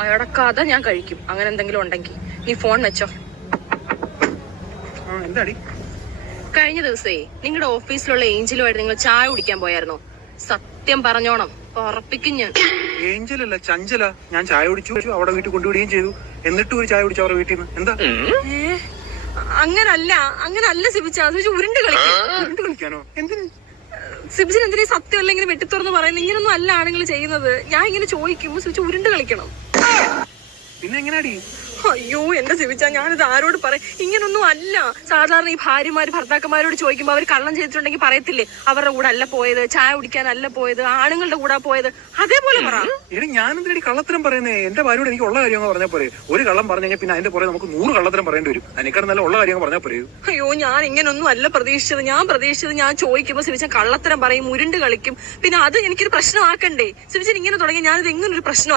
അയാളുടെ കഥ ഞാൻ കഴിക്കും. അങ്ങനെ എന്തെങ്കിലും ഉണ്ടെങ്കിൽ നീ ഫോൺ വെച്ചോ. കഴിഞ്ഞ ദിവസേ നിങ്ങളുടെ ഓഫീസിലുള്ള ഏഞ്ചലുമായിട്ട് നിങ്ങൾ ചായ കുടിക്കാൻ പോയായിരുന്നോ? സത്യം പറഞ്ഞോണം, ഉറപ്പിക്കും ഞാൻ. ഏഞ്ചലല്ല, ചഞ്ചല. ഞാൻ ചായ കുടിച്ചു, അവിടെ വീട്ടിൽ കൊണ്ടുവിടുകയും ചെയ്തു. എന്നിട്ടും ഒരു ചായ കുടിച്ചു അവരുടെ വീട്ടിൽ നിന്ന്. എന്താ? അങ്ങനല്ല സിബിച്ച. ഉരുണ്ട് കളിക്കാനോ? എന്തിന് സിബിച്ചിന് എന്തിനാ സത്യം അല്ല ഇങ്ങനെ വെട്ടിത്തുറന്ന് പറയുന്നത്? ഇങ്ങനൊന്നും അല്ല ആണുങ്ങൾ ചെയ്യുന്നത്. ഞാൻ ഇങ്ങനെ ചോദിക്കുമ്പോ സിബിച്ച് ഉരുണ്ട് കളിക്കണം. പിന്നെ എങ്ങനെയാടി? അയ്യോ എന്റെ സിബിച്ച, ഞാനിത് ആരോട് പറയും? ഇങ്ങനൊന്നും അല്ല. സാധാരണ ഈ ഭാര്യമാര് ഭർത്താക്കന്മാരോട് ചോദിക്കുമ്പോ അവർ കള്ളം ചെയ്തിട്ടുണ്ടെങ്കിൽ പറയത്തില്ലേ അവരുടെ കൂടെ അല്ല പോയത്, ചായ കുടിക്കാനല്ല പോയത്, ആണുങ്ങളുടെ കൂടെ പോയത്. അതേപോലെ പറ. ഞാൻ എന്തിനാടി കള്ളത്തരം പറയുന്നേ? എന്റെ ഭാര്യയോട് എനിക്ക് ഉള്ള കാര്യം പറഞ്ഞാൽ പോരെ? ഒരു കള്ളം പറഞ്ഞെങ്കിൽ പിന്നെ അതിന്റെ പുറകെ നമുക്ക് 100 കള്ളത്തരം പറയേണ്ടി വരും. അതിനേക്കാൾ നല്ല ഉള്ള കാര്യം പറഞ്ഞാൽ പോരെ? അയ്യോ ഞാൻ ഇങ്ങനൊന്നും അല്ല പ്രതീക്ഷിച്ചത്. ഞാൻ ചോദിക്കുമ്പോ സിബിച്ചൻ കള്ളത്തരം പറയും, ഉരുണ്ട് കളിക്കും. പിന്നെ അത് എനിക്കൊരു പ്രശ്നമാക്കണ്ടേ? സിബിച്ചൻ ഇങ്ങനെ തുടങ്ങി ഞാനിത് എങ്ങനൊരു പ്രശ്നം